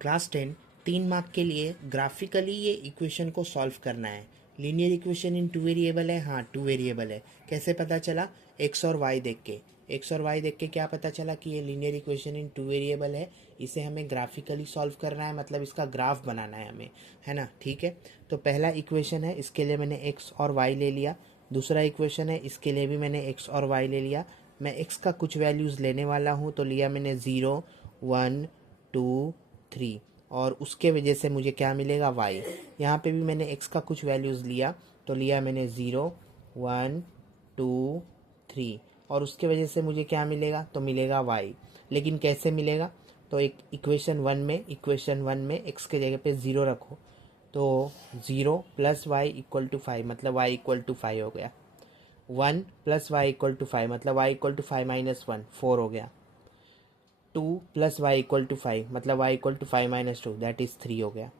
Class 10 3 mark के लिए graphically ये इक्वेशन को सॉल्व करना है। Linear equation in two variable है, हाँ टू वेरिएबल है। कैसे पता चला? एक्स और वाई देख के। एक्स और वाई देख के क्या पता चला कि ये linear equation in two variable है। इसे हमें ग्राफिकली सॉल्व करना है, मतलब इसका ग्राफ बनाना है हमें, है ना। ठीक है, तो पहला इक्वेशन है, इसके लिए मैंने एक्स और वाई ले लिया। दूसरा इक्वेशन है, इसके लिए भी मैंने एक्स और वाई ले लिया। मैं एक्स का कुछ वैल्यूज़ लेने वाला हूँ, तो लिया मैंने 0 1 2 3, और उसके वजह से मुझे क्या मिलेगा? वाई। यहाँ पे भी मैंने एक्स का कुछ वैल्यूज़ लिया, तो लिया मैंने 0 1 2 3, और उसके वजह से मुझे क्या मिलेगा? तो मिलेगा वाई। लेकिन कैसे मिलेगा? तो एक इक्वेशन वन में एक्स के जगह पे 0 रखो, तो 0 प्लस वाई इक्वल टू 5, मतलब वाई इक्वल टू 5 हो गया। 1 प्लस वाई इक्वल टू 5, मतलब वाई इक्वल टू 5 माइनस 1, 4 हो गया। 2 प्लस वाई इक्वल टू 5, मतलब Y equal to 5 minus 2, that is 3 हो गया।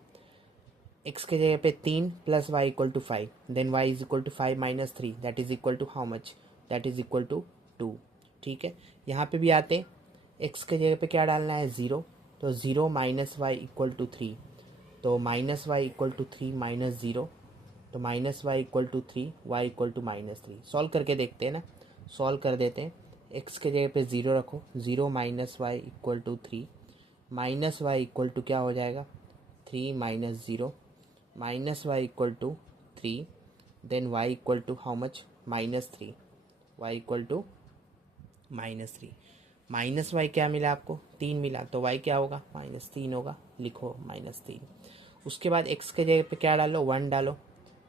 एक्स के जगह पे 3 plus Y equal to 5, then Y is equal to 5 minus 3, that is equal to how much? That is equal to 2। ठीक है, यहाँ पे भी आते हैं। एक्स के जगह पे क्या डालना है? 0, तो 0 माइनस वाई इक्वल टू 3, तो minus Y equal to 3 minus 0, तो minus Y equal to 3, Y equal to minus 3। Solve करके देखते हैं ना, सॉल्व कर देते हैं। एक्स के जगह पे 0 रखो, 0 minus Y equal to 3, minus Y equal to क्या हो जाएगा? 3 minus 0, minus Y equal to 3, then Y equal to how much? Minus 3, Y equal to minus 3। Minus Y क्या मिला आपको? 3 मिला, तो वाई क्या होगा? माइनस 3 होगा। लिखो -3। उसके बाद एक्स के जगह पे क्या डालो? 1 डालो।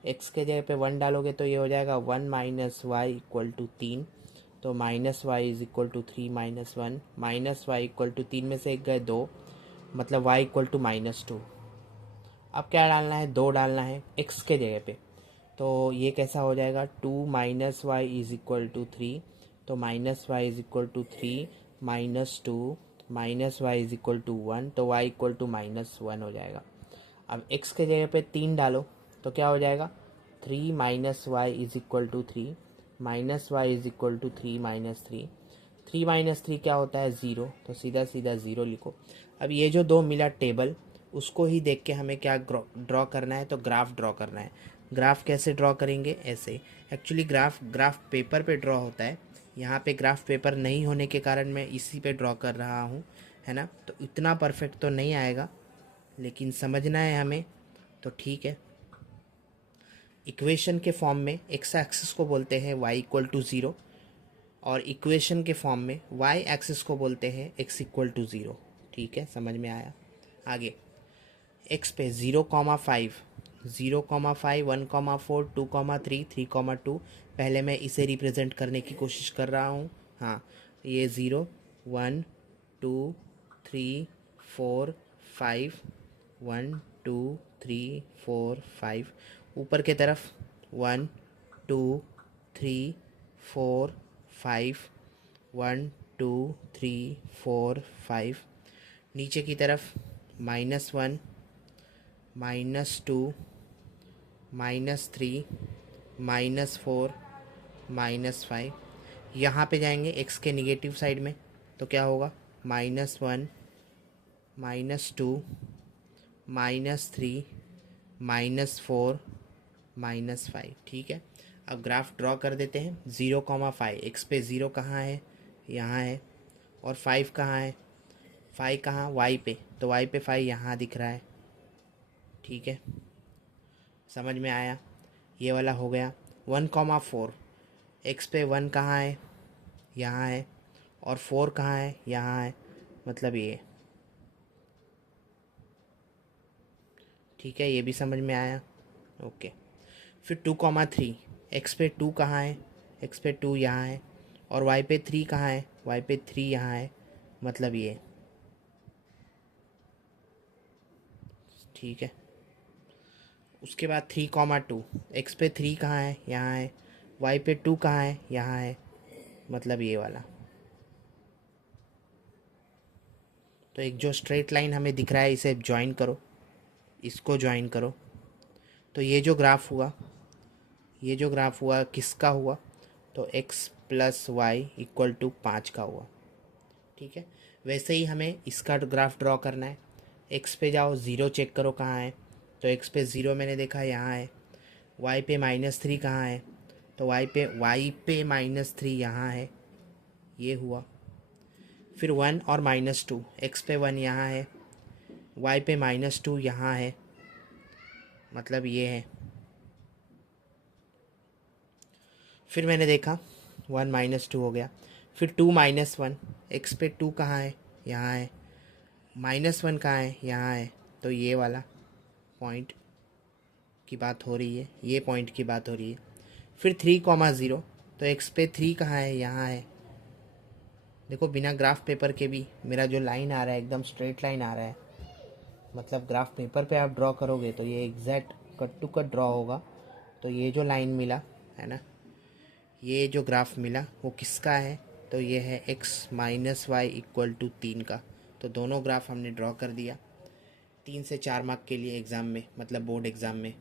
एक्स के जगह पे 1 डालोगे तो ये हो जाएगा 1 माइनस वाई इक्वल टू 3, तो minus Y is equal to 3 minus 1, minus Y equal to 3 में से एक गए 2, मतलब वाई इक्वल टू -2। अब क्या डालना है? 2 डालना है एक्स के जगह पे, तो ये कैसा हो जाएगा? 2 minus Y is equal to 3, तो minus Y is equal to 3 minus 2, minus Y is equal to 1, तो वाई इक्वल टू -1 हो जाएगा। अब एक्स के जगह पे 3 डालो, तो क्या हो जाएगा? 3 minus Y is equal to 3, minus Y is equal to 3 minus 3, 3 minus 3 क्या होता है? 0, तो सीधा सीधा 0 लिखो। अब ये जो दो मिला टेबल, उसको ही देख के हमें क्या ड्रॉ करना है? तो ग्राफ ड्रॉ करना है। ग्राफ कैसे ड्रॉ करेंगे? ऐसे। एक्चुअली ग्राफ पेपर पे ड्रॉ होता है। यहाँ पे ग्राफ पेपर नहीं होने के कारण मैं इसी पे ड्रॉ कर रहा हूँ, है ना। तो इतना परफेक्ट तो नहीं आएगा, लेकिन समझना है हमें, तो ठीक है। इक्वेशन के फॉर्म में एक्स एक्सिस को बोलते हैं y इक्वल टू 0, और इक्वेशन के फॉर्म में y एक्सिस को बोलते हैं x इक्वल टू 0। ठीक है, समझ में आया। आगे x पे 0,5, 0,5, 1,4, 2,3, 3,2। पहले मैं इसे रिप्रेजेंट करने की कोशिश कर रहा हूँ। हाँ, ये 0 1 2 3 4 5, 1 2 3 4 5, ऊपर के तरफ 1 2 3 4 5, 1 2 3 4 5, नीचे की तरफ -1 -2 -3 -4 -5। यहाँ पे जाएंगे एक्स के निगेटिव साइड में, तो क्या होगा? -1 -2 -3 -4 -5। ठीक है, अब ग्राफ ड्रॉ कर देते हैं। 0,5, एक्स पे 0 कहाँ है? यहाँ है। और 5 कहाँ है? 5 कहाँ? वाई पे, तो वाई पे 5 यहाँ दिख रहा है। ठीक है, समझ में आया। ये वाला हो गया। 1,4, एक्स पे 1 कहाँ है? यहाँ है। और 4 कहाँ है? यहाँ है, मतलब ये। ठीक है, ये भी समझ में आया। ओके, फिर 2,3, एक्स पे 2 कहाँ है? एक्स पे 2 यहाँ है। और वाई पे 3 कहाँ है? वाई पे 3 यहाँ है, मतलब ये। ठीक है, उसके बाद 3,2, एक्स पे 3 कहाँ है? यहाँ है। वाई पे 2 कहाँ है? यहाँ है, मतलब ये वाला। तो एक जो स्ट्रेट लाइन हमें दिख रहा है, इसे ज्वाइन करो, इसको ज्वाइन करो। तो ये जो ग्राफ हुआ किसका हुआ? तो x plus Y equal to 5 का हुआ। ठीक है, वैसे ही हमें इसका ग्राफ ड्रॉ करना है। एक्स पे जाओ, ज़ीरो चेक करो कहाँ है, तो एक्स पे ज़ीरो मैंने देखा यहाँ है। वाई पे -3 कहाँ है, तो वाई पे -3 यहाँ है, ये हुआ। फिर 1 और -2, एक्स पे 1 यहाँ है, वाई पे -2 यहाँ है, मतलब ये है। फिर मैंने देखा 1 -2 हो गया। फिर 2 -1, एक्स पे 2 कहाँ है, यहाँ है। -1 कहाँ है, यहाँ है, तो ये वाला पॉइंट की बात हो रही है, ये पॉइंट की बात हो रही है। फिर 3, 0, तो एक्स पे 3 कहाँ है, यहाँ है। देखो बिना ग्राफ पेपर के भी मेरा जो लाइन आ रहा है एकदम स्ट्रेट लाइन आ रहा है, मतलब ग्राफ पेपर पे आप ड्रॉ करोगे तो ये exact cut to cut draw होगा। तो ये जो लाइन मिला है ना, ये जो ग्राफ मिला वो किसका है, तो ये है x-y = 3 का। तो दोनों ग्राफ हमने ड्रॉ कर दिया। 3 से 4 मार्क के लिए एग्ज़ाम में, मतलब बोर्ड एग्ज़ाम में।